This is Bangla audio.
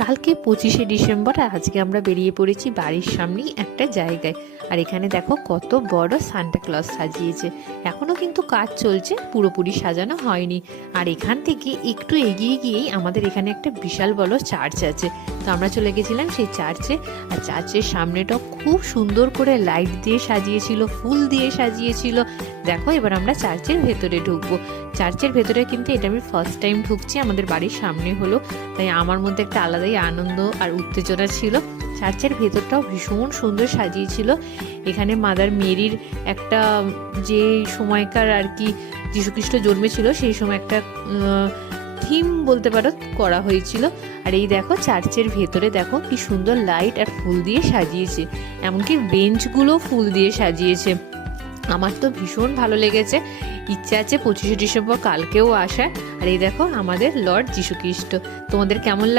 কালকে 25শে ডিসেম্বর, আর আজকে আমরা বেরিয়ে পড়েছি বাড়ির সামনেই একটা জায়গায়। আর এখানে দেখো কত বড় সান্টা ক্লজ সাজিয়েছে। এখনো কিন্তু কাজ চলছে, পুরোপুরি সাজানো হয়নি। আর এখান থেকে একটু এগিয়ে গিয়েই আমাদের এখানে একটা বিশাল বড় চার্চ আছে। তো আমরা চলে গেছিলাম সেই চার্চে। আর চার্চের সামনেটা খুব সুন্দর করে লাইট দিয়ে সাজিয়েছিল, ফুল দিয়ে সাজিয়েছিল। দেখো এবার আমরা চার্চের ভেতরে ঢুকবো। চার্চের ভেতরে কিন্তু এটা আমি ফার্স্ট টাইম ঢুকছি, আমাদের বাড়ির সামনে হলো, তাই আমার মধ্যে একটা আলাদাই আনন্দ আর উত্তেজনা ছিল। চার্চের ভেতরটাও ভীষণ সুন্দর সাজিয়েছিল। এখানে মাদার মেরির একটা, যে সময়কার আর কি যীশুখ্রিস্ট জন্মেছিল সেই সময় একটা থিম বলতে পারো করা হয়েছিল। আর এই দেখো চার্চের ভেতরে দেখো কি সুন্দর লাইট আর ফুল দিয়ে সাজিয়েছে, এমনকি বেঞ্চগুলো ফুল দিয়ে সাজিয়েছে। আমার তো ভীষণ ভালো লেগেছে। ইচ্ছা আছে 25শে ডিসেম্বর কালকেও আসার। আর এই দেখো আমাদের লর্ড যীশুখ্রিস্ট। তোমাদের কেমন লাগলো?